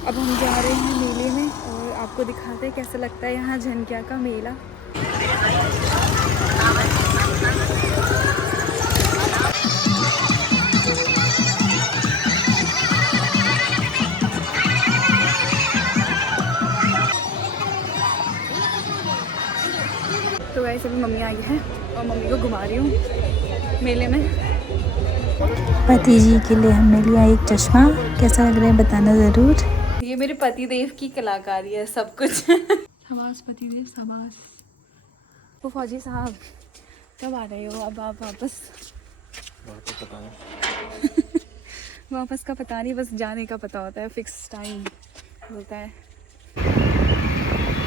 अब हम जा रहे हैं मेले में और आपको दिखाते हैं कैसा लगता है यहाँ झनकिया का मेला। तो वैसे भी मम्मी आई है और मम्मी को घुमा रही हूँ मेले में। पति जी के लिए हमने लिया एक चश्मा, कैसा लग रहा है बताना ज़रूर। ये मेरे पति देव की कलाकारी है सब कुछ। शाबाश पति देव शाबाश। तो फौजी साहब कब आ रहे हो अब आप वापस? पता नहीं। वापस का पता नहीं, बस जाने का पता होता है, फिक्स टाइम होता है।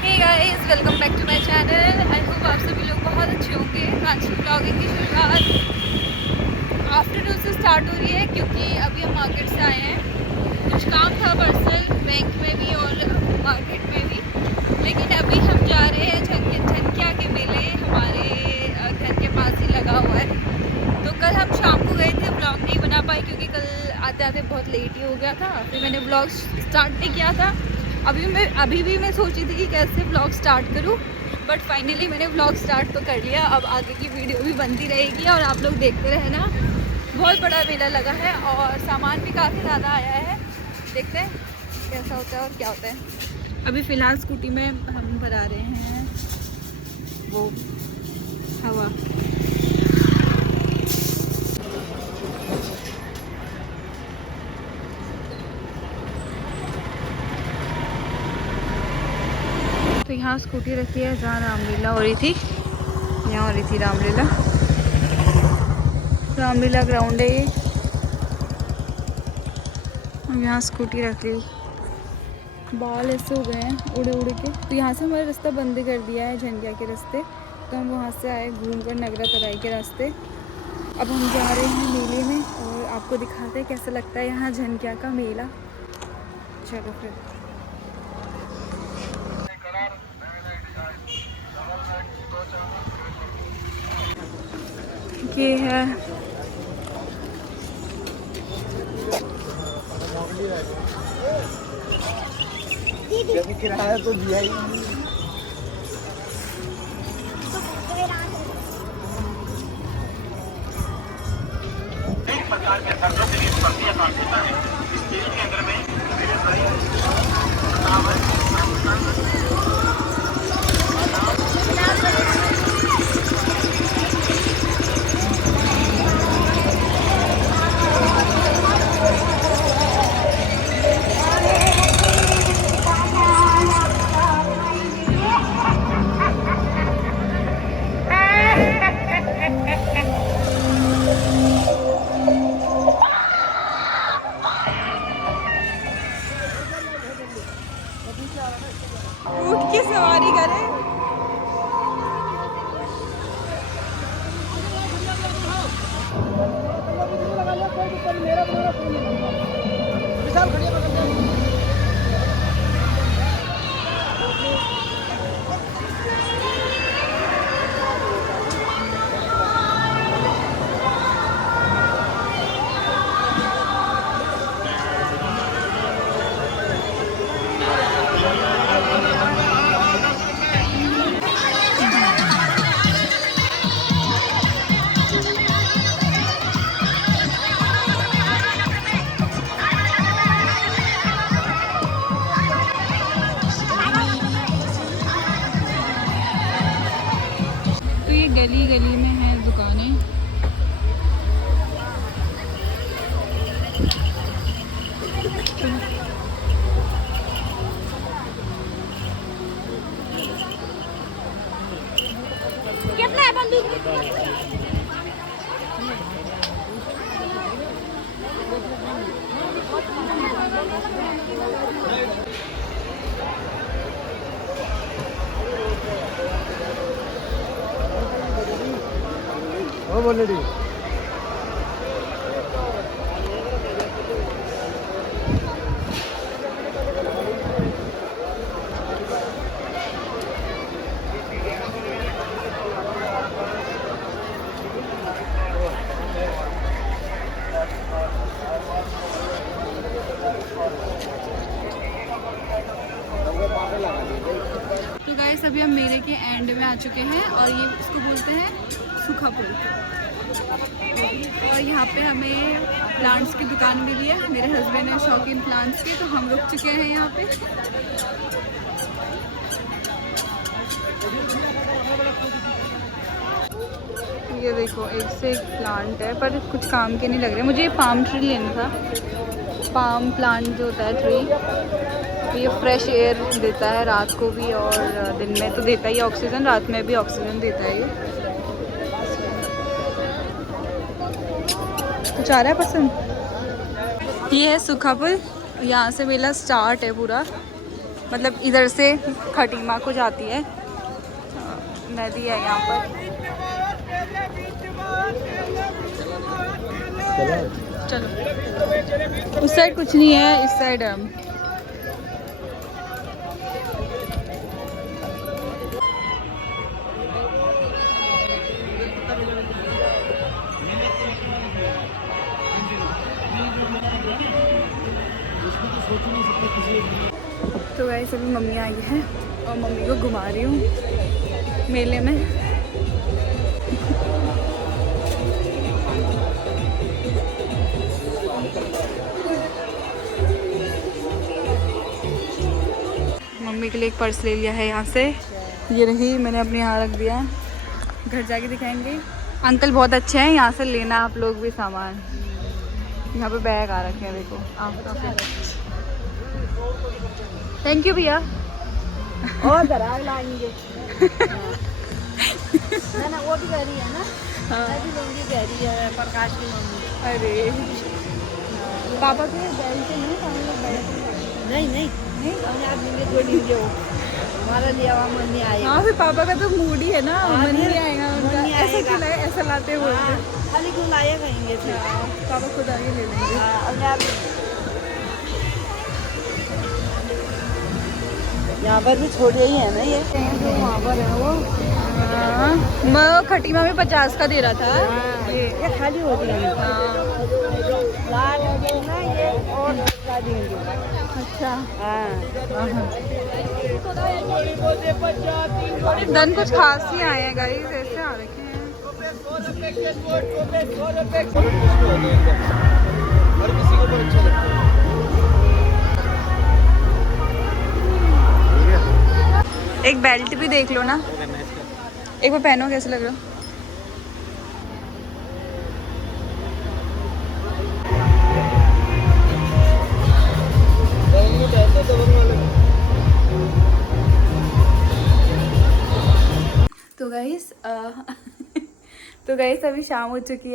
Hey guys, welcome back to my channel. I hope आप सभी लोग बहुत अच्छे होंगे। आज की ब्लॉगिंग की शुरुआत आफ्टरनून से स्टार्ट हो रही है क्योंकि अभी हम मार्केट से आए हैं। कुछ काम था पर्सनल, बैंक में भी और मार्केट में भी। लेकिन अभी हम जा रहे हैं झनकिया के मेले, हमारे घर के पास ही लगा हुआ है। तो कल हम शाम को गए थे, ब्लॉग नहीं बना पाए क्योंकि कल आते आते बहुत लेट ही हो गया था। फिर मैंने ब्लॉग स्टार्ट नहीं किया था। अभी भी मैं सोची थी कि कैसे ब्लॉग स्टार्ट करूं, बट फाइनली मैंने ब्लॉग स्टार्ट तो कर लिया। अब आगे की वीडियो भी बनती रहेगी और आप लोग देखते रहना। बहुत बड़ा मेला लगा है और सामान भी काफ़ी ज़्यादा आया है। देखते हैं कैसा होता है और क्या होता है। अभी फ़िलहाल स्कूटी में हम भरा रहे हैं वो हवा। तो यहाँ स्कूटी रखी है जहाँ रामलीला हो रही थी, यहाँ हो रही थी रामलीला। रामलीला ग्राउंड है ये। हम यहाँ स्कूटी रख ली। बाल ऐसे हो गए हैं उड़े उड़े के। तो यहाँ से हमारा रास्ता बंद कर दिया है झनकिया के रास्ते, तो हम वहाँ से आए घूमकर नगरा तराई के रास्ते। अब हम जा रहे हैं मेले में और आपको दिखाते हैं कैसा लगता है यहाँ झनकिया का मेला। चलो फिर। ये है जब किराया तो दिया ही ऊँट की सवारी करें। तो ये गली गली में है दुकानें। कितना है बंदूक? वो बोले डी गाइस अभी हम मेले के एंड में आ चुके हैं और ये इसको बोलते हैं सूखा पुल। और यहाँ पे हमें प्लांट्स की दुकान मिली है, मेरे हस्बैंड है शौकीन प्लांट्स के, तो हम रुक चुके हैं यहाँ पे। ये देखो एक से एक प्लांट है पर कुछ काम के नहीं लग रहे। मुझे ये पाम ट्री लेना था, पाम प्लांट जो होता है ट्री, ये फ्रेश एयर देता है रात को भी और दिन में तो देता ही ऑक्सीजन, रात में भी ऑक्सीजन देता है ये। कुछ आ रहा है पसंद। ये है सूखा पुल, यहाँ से मेला स्टार्ट है पूरा, मतलब इधर से खटीमा को जाती है, नदी है यहाँ पर। चलो उस साइड कुछ नहीं है, इस साइड हम। तो गाइस अभी मम्मी आई है और मम्मी को घुमा रही हूँ मेले में। मम्मी के लिए एक पर्स ले लिया है यहाँ से, ये रही, मैंने अपने यहाँ रख दिया है, घर जाके दिखाएंगे। अंकल बहुत अच्छे हैं, यहाँ से लेना आप लोग भी सामान। यहाँ पे बैग आ रखे हैं देखो आप। थैंक यू भैया। और दरार लाएंगे ना ना, वो भी कह रही है ना। हाँ। मैं भी लूंगी कह रही है प्रकाश की मम्मी। अरे पापा के बैग से नहीं, नहीं नहीं नहीं, अपने आप लेंगे जो लेंगे वो, हमारा लिया हुआ मन नहीं आएगा। हाँ फिर पापा का तो मूड ही है ना, हाँ, मन नहीं आएगा मन उनका। नहीं ऐसा आएगा। क्यों लगा, ऐसा लाते बोलते। हाँ, खाली क्यों लाए कहेंगे फिर। पापा खुद आगे ले लेंगे। हाँ, अपने आप यहाँ पर भी छोटे ही है ना ये, जो वहाँ पर है वो। हाँ, मैं खटीमा में 50 का दे रहा था। ये खाली हो गई है। हाँ लाल हो गई ना ये, और ला देंगे। अच्छा। हाँ दन कुछ खास ही आए हैं गाइस, ऐसे आ रखे हैं। हर किसी को अच्छा लगता है। एक बेल्ट भी देख लो ना, एक बार पहनो कैसे लग रहा है। तो गाइस तो गाइस अभी शाम हो चुकी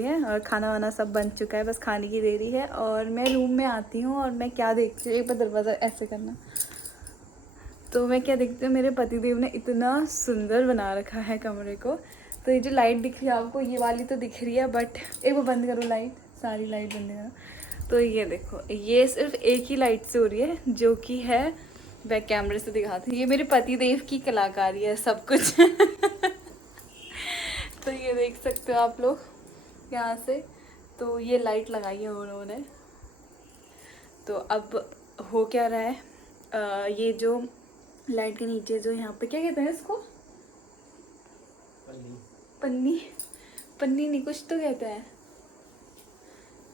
है और खाना वाना सब बन चुका है, बस खाने की देरी है। और मैं रूम में आती हूँ और मैं क्या देखती हूँ, एक बार दरवाज़ा ऐसे करना, तो मैं क्या देखती हूँ, मेरे पतिदेव ने इतना सुंदर बना रखा है कमरे को। तो ये जो लाइट दिख रही है आपको, ये वाली तो दिख रही है, बट एक बार बंद करो लाइट, सारी लाइट बंद करो। तो ये देखो, ये सिर्फ एक ही लाइट से हो रही है, जो कि है बैक कैमरे से दिखाती हूँ। ये मेरे पतिदेव की कलाकारी है सब कुछ तो ये देख सकते हो आप लोग यहाँ से। तो ये लाइट लगाई है उन्होंने। तो अब हो क्या रहा है, ये जो लाइट के नीचे जो यहाँ पे क्या कहते हैं इसको, पन्नी नहीं, कुछ तो कहते हैं,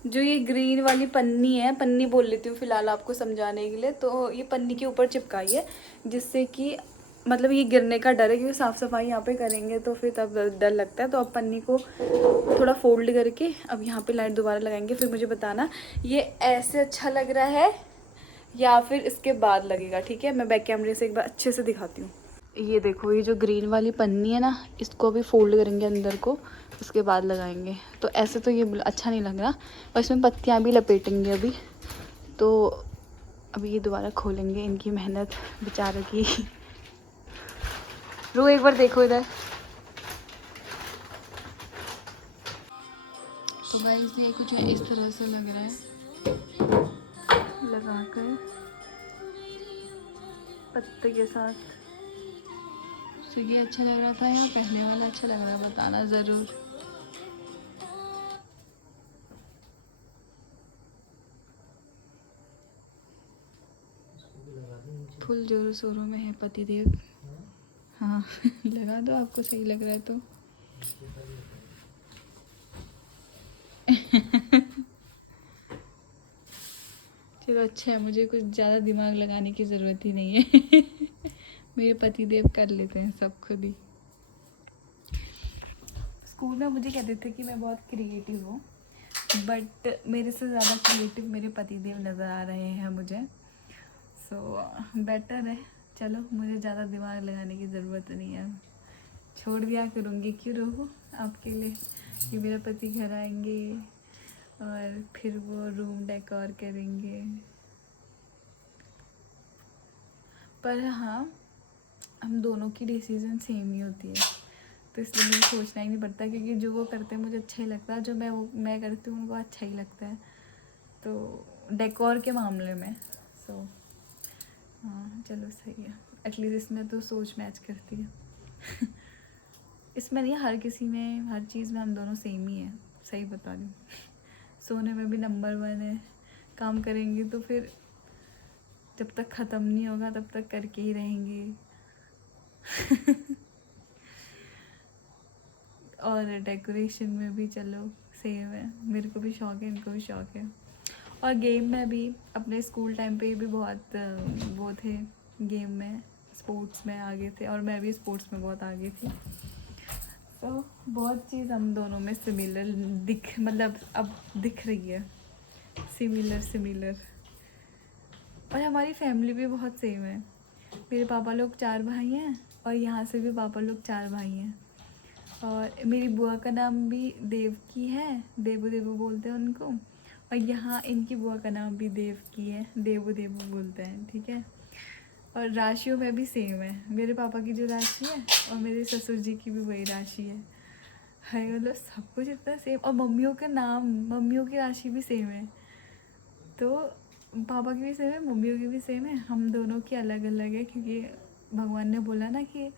जो ये ग्रीन वाली पन्नी है, पन्नी बोल लेती हूँ फिलहाल आपको समझाने के लिए। तो ये पन्नी के ऊपर चिपकाई है, जिससे कि मतलब ये गिरने का डर है, क्योंकि साफ़ सफाई यहाँ पे करेंगे तो फिर तब डर लगता है। तो अब पन्नी को थोड़ा फोल्ड करके अब यहाँ पे लाइट दोबारा लगाएंगे। फिर मुझे बताना ये ऐसे अच्छा लग रहा है या फिर इसके बाद लगेगा, ठीक है। मैं बैक कैमरे से एक बार अच्छे से दिखाती हूँ। ये देखो, ये जो ग्रीन वाली पन्नी है ना, इसको अभी फोल्ड करेंगे अंदर को, उसके बाद लगाएंगे। तो ऐसे तो ये अच्छा नहीं लग रहा, और इसमें पत्तियाँ भी लपेटेंगे अभी। तो अभी ये दोबारा खोलेंगे, इनकी मेहनत बेचारे की। रू एक बार देखो इधर। तो गाइस ये कुछ इस तरह से लग रहा है, लगा कर पत्ते के साथ। तो ये अच्छा लग रहा था या पहले वाला अच्छा लग रहा है, बताना ज़रूर। फुल जोरों शोरों में है पतिदेव। हाँ लगा दो, आपको सही लग रहा है तो। चलो अच्छा है, मुझे कुछ ज़्यादा दिमाग लगाने की ज़रूरत ही नहीं है। मेरे पतिदेव कर लेते हैं सब खुद ही। स्कूल में मुझे कहते थे कि मैं बहुत क्रिएटिव हूँ, बट मेरे से ज़्यादा क्रिएटिव मेरे पतिदेव नज़र आ रहे हैं मुझे। सो बेटर है, चलो मुझे ज़्यादा दिमाग लगाने की ज़रूरत नहीं है। छोड़ दिया करूँगी, क्यों रहूँ आपके लिए कि मेरा पति घर आएंगे और फिर वो रूम डेकोर करेंगे। पर हाँ, हम दोनों की डिसीजन सेम ही होती है, तो इसलिए मुझे सोचना ही नहीं पड़ता, क्योंकि जो वो करते हैं मुझे अच्छा ही लगता है, जो मैं करती हूँ उनको अच्छा ही लगता है, तो डेकोर के मामले में। सो हाँ चलो सही है, एटलीस्ट इसमें तो सोच मैच करती है। इसमें नहीं, हर किसी में, हर चीज़ में हम दोनों सेम ही हैं, सही बता रही हूँ। सोने में भी नंबर 1 है, काम करेंगे तो फिर जब तक ख़त्म नहीं होगा तब तक करके ही रहेंगे। और डेकोरेशन में भी चलो सेम है, मेरे को भी शौक है, इनको भी शौक है। और गेम में भी अपने स्कूल टाइम पे भी बहुत वो थे, गेम में स्पोर्ट्स में आगे थे, और मैं भी स्पोर्ट्स में बहुत आगे थी। तो बहुत चीज़ हम दोनों में सिमिलर मतलब अब दिख रही है, सिमिलर। और हमारी फैमिली भी बहुत सेम है। मेरे पापा लोग 4 भाई हैं, और यहाँ से भी पापा लोग 4 भाई हैं। और मेरी बुआ का नाम भी देवकी है, देवू बोलते हैं उनको। और यहाँ इनकी बुआ का नाम भी देवकी है, देवू बोलते हैं, ठीक है। और राशियों में भी सेम है, मेरे पापा की जो राशि है और मेरे ससुर जी की भी वही राशि है मतलब सब कुछ इतना सेम। और मम्मियों के नाम, मम्मियों की राशि भी सेम है, तो पापा की भी सेम है, मम्मियों की भी सेम है, हम दोनों की अलग अलग है, क्योंकि भगवान ने बोला ना कि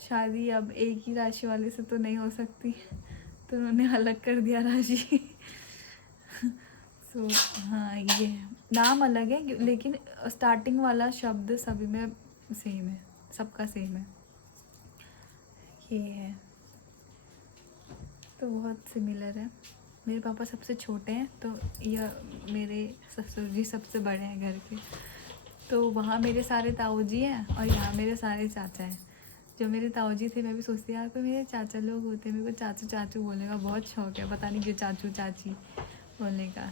शादी अब एक ही राशि वाले से तो नहीं हो सकती, तो उन्होंने अलग कर दिया राशि। सो हाँ, ये नाम अलग है लेकिन स्टार्टिंग वाला शब्द सभी में सेम है, सबका सेम है, ये है। तो बहुत सिमिलर है। मेरे पापा सबसे छोटे हैं, तो यह मेरे ससुर जी सबसे बड़े हैं घर के। तो वहाँ मेरे सारे ताऊ जी हैं और यहाँ मेरे सारे चाचा हैं। जो मेरे ताऊ जी थे, मैं भी सोचती यार कोई मेरे चाचा लोग होते, मेरे को चाचू चाचू बोलने का बहुत शौक है, पता नहीं क्यों चाचू चाची बोलने का।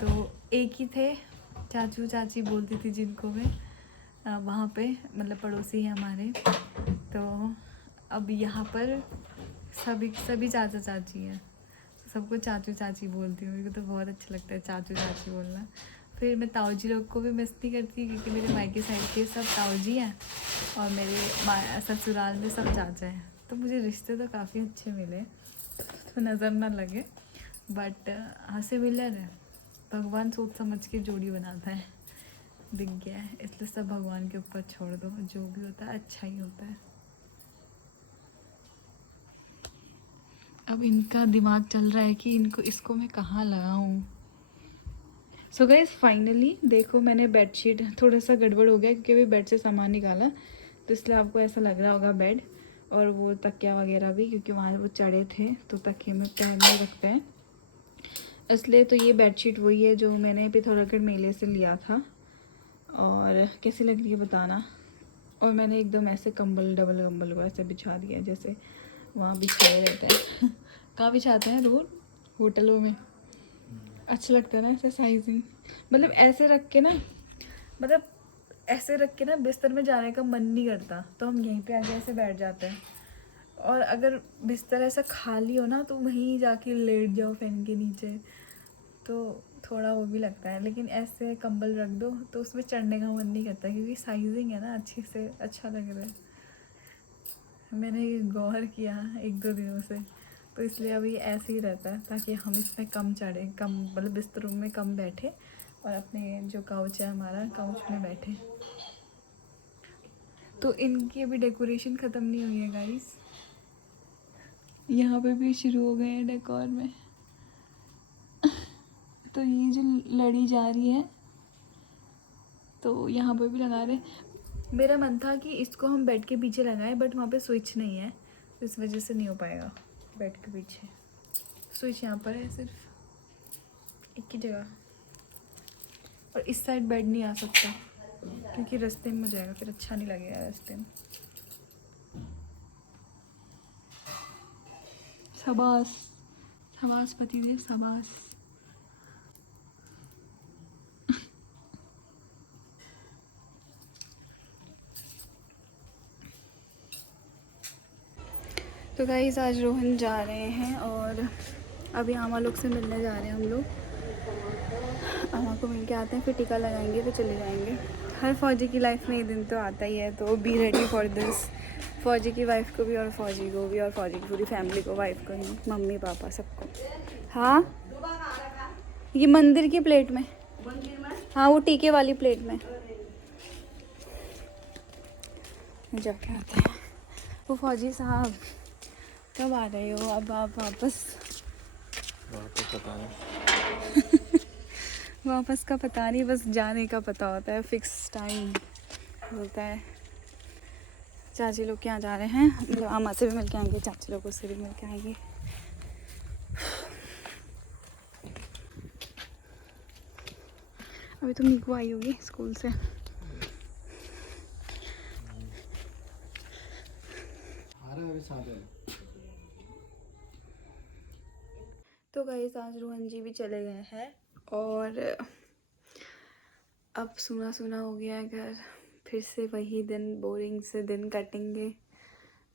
तो एक ही थे, चाचू चाची बोलती थी जिनको मैं वहाँ पे, मतलब पड़ोसी हैं हमारे। तो अब यहाँ पर सभी चाचा चाची हैं, सबको चाचू चाची बोलती हूँ, मेरे को तो बहुत अच्छा लगता है चाचू चाची बोलना। फिर मैं ताऊ जी लोग को भी मिस नहीं करती, क्योंकि मेरे मायके साइड के सब ताऊ जी हैं और मेरे ससुराल में सब चाचा हैं, तो मुझे रिश्ते तो काफ़ी अच्छे मिले, तो नज़र ना लगे, बट हाँ सिमिलर है। भगवान सोच समझ के जोड़ी बनाता है, दिख गया है, इसलिए सब भगवान के ऊपर छोड़ दो, जो भी होता है अच्छा ही होता है। अब इनका दिमाग चल रहा है कि इसको मैं कहाँ लगाऊं। सो गाइस फाइनली देखो, मैंने बेडशीट, थोड़ा सा गड़बड़ हो गया क्योंकि अभी बेड से सामान निकाला, तो इसलिए आपको ऐसा लग रहा होगा बेड, और वो तकिया वगैरह भी, क्योंकि वहाँ वो चढ़े थे तो तकिए में पैर नहीं रखते हैं, इसलिए। तो ये बेडशीट वही है जो मैंने पिथौरागढ़ मेले से लिया था, और कैसी लग रही है बताना। और मैंने एकदम ऐसे कंबल, डबल कंबल को ऐसे बिछा दिया जैसे वहाँ बिछाए रहते हैं। कहाँ बिछाते हैं रोज, होटलों में, अच्छा लगता है ना ऐसे साइजिंग, मतलब ऐसे रख के ना, मतलब ऐसे रख के ना बिस्तर में जाने का मन नहीं करता, तो हम यहीं पे आके ऐसे बैठ जाते हैं। और अगर बिस्तर ऐसा खाली हो ना, तो वहीं जाके लेट जाओ फैन के नीचे, तो थोड़ा वो भी लगता है। लेकिन ऐसे कंबल रख दो तो उसमें चढ़ने का मन नहीं करता, क्योंकि साइजिंग है ना अच्छी से, अच्छा लग रहा है। मैंने गौर किया 1-2 दिनों से, तो इसलिए अभी ऐसे ही रहता है, ताकि हम इसमें कम चढ़े, कम मतलब बिस्तरों में कम बैठे, और अपने जो काउच है हमारा, काउच में बैठे। तो इनकी अभी डेकोरेशन ख़त्म नहीं हुई है गाइस, यहाँ पे भी शुरू हो गए हैं डेकोर में। तो ये जो लड़ी जा रही है, तो यहाँ पर भी लगा रहे। मेरा मन था कि इसको हम बेड के पीछे लगाएं, बट वहाँ पे स्विच नहीं है, तो इस वजह से नहीं हो पाएगा बेड के पीछे। स्विच यहाँ पर है सिर्फ एक ही जगह, और इस साइड बेड नहीं आ सकता क्योंकि रास्ते में हो जाएगा, फिर अच्छा नहीं लगेगा रास्ते में। शाबाश शाबाश पतिदेव शाबाश। तो गाइस आज रोहन जा रहे हैं और अभी आमा लोग से मिलने जा रहे हैं हम लोग। आमा को मिल के आते हैं, फिर टीका लगाएंगे, फिर चले जाएंगे। हर फौजी की लाइफ में ये दिन तो आता ही है, तो बी रेडी फॉर दिस। फौजी की वाइफ को भी और फौजी को भी और फौजी की पूरी फैमिली को, वाइफ को ही, मम्मी पापा सबको। हाँ ये मंदिर की प्लेट में, हाँ वो टीके वाली प्लेट में जाके आते हैं। वो फौजी साहब कब आ रहे हो अब आप वापस? पता नहीं। वापस का पता नहीं, बस जाने का पता होता है, फिक्स टाइम होता है। चाची लोग के यहाँ जा रहे हैं, मतलब आमा से भी मिल के आएंगे, चाची लोगों से भी मिल के आएंगे। अभी तो मीकू आई होगी स्कूल से। तो गाइस आज रोहन जी भी चले गए हैं और अब सुना सुना हो गया है घर। फिर से वही दिन, बोरिंग से दिन कटेंगे,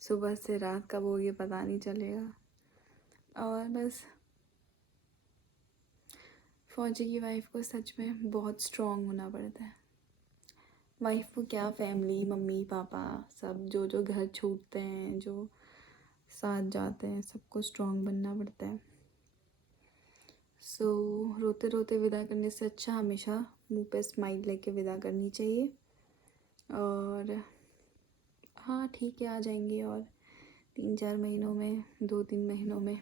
सुबह से रात कब होगी पता नहीं चलेगा। और बस फौजी की वाइफ को सच में बहुत स्ट्रॉन्ग होना पड़ता है। वाइफ को क्या, फैमिली, मम्मी पापा सब जो जो घर छूटते हैं, जो साथ जाते हैं, सबको स्ट्रॉन्ग बनना पड़ता है। सो रोते रोते विदा करने से अच्छा हमेशा मुंह पे स्माइल लेके विदा करनी चाहिए। और हाँ ठीक है, आ जाएंगे और 3-4 महीनों में, 2-3 महीनों में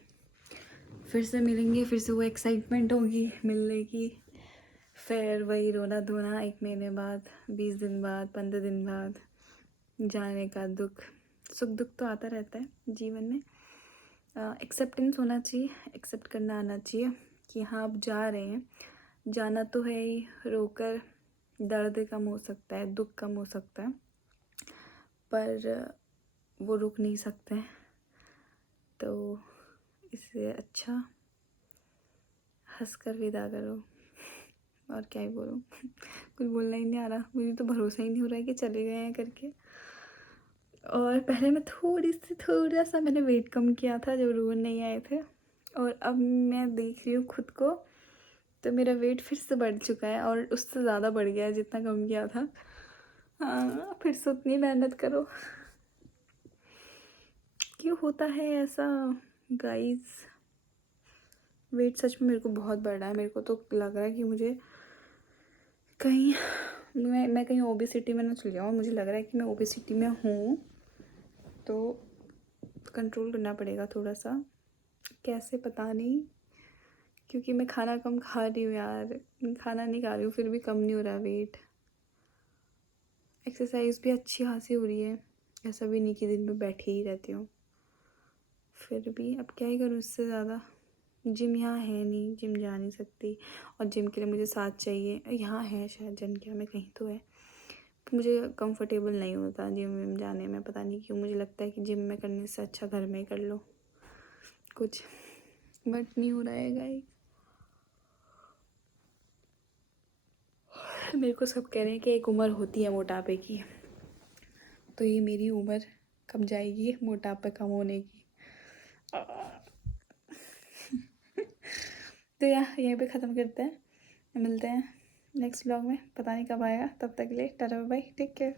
फिर से मिलेंगे। फिर से वो एक्साइटमेंट होगी मिलने की, फिर वही रोना धोना 1 महीने बाद, 20 दिन बाद, 15 दिन बाद जाने का दुख। सुख दुख तो आता रहता है जीवन में। एक्सेप्टेंस होना चाहिए, एक्सेप्ट करना आना चाहिए कि हाँ अब जा रहे हैं, जाना तो है ही। रोकर दर्द कम हो सकता है, दुख कम हो सकता है, पर वो रुक नहीं सकते हैं। तो इससे अच्छा हंसकर विदा करो। और क्या ही बोलूँ कुछ बोलना ही नहीं आ रहा, मुझे तो भरोसा ही नहीं हो रहा है कि चले गए हैं करके। और पहले मैं थोड़ा सा मैंने वेट कम किया था जब रोहन नहीं आए थे, और अब मैं देख रही हूँ खुद को, तो मेरा वेट फिर से बढ़ चुका है और उससे ज़्यादा बढ़ गया है जितना कम किया था। हाँ फिर से उतनी मेहनत करो। क्यों होता है ऐसा गाइस? वेट सच में मेरे को बहुत बढ़ रहा है। मेरे को तो लग रहा है कि मुझे कहीं मैं कहीं ओबेसिटी में ना चल जाऊँ। मुझे लग रहा है कि मैं ओबेसिटी में हूँ, तो कंट्रोल करना पड़ेगा थोड़ा सा। कैसे पता नहीं, क्योंकि मैं खाना कम खा रही हूँ यार, खाना नहीं खा रही हूँ फिर भी कम नहीं हो रहा वेट। एक्सरसाइज भी अच्छी खासी हो रही है, ऐसा भी नहीं कि दिन में बैठी ही रहती हूँ, फिर भी अब क्या ही करूँ इससे ज़्यादा। जिम यहाँ है नहीं, जिम जा नहीं सकती, और जिम के लिए मुझे साथ चाहिए। यहाँ है शायद जनक्या में कहीं तो है, मुझे कंफर्टेबल नहीं होता जिम में जाने में। पता नहीं क्यों मुझे लगता है कि जिम में करने से अच्छा घर में ही कर लो कुछ, बट नहीं हो रहा है गाइस। मेरे को सब कह रहे हैं कि एक उम्र होती है मोटापे की, तो ये मेरी उम्र कब जाएगी मोटापा कम होने की? तो यहीं पे ख़त्म करते हैं, मिलते हैं नेक्स्ट व्लॉग में, पता नहीं कब आएगा। तब तक के लिए tata bye bye, take care.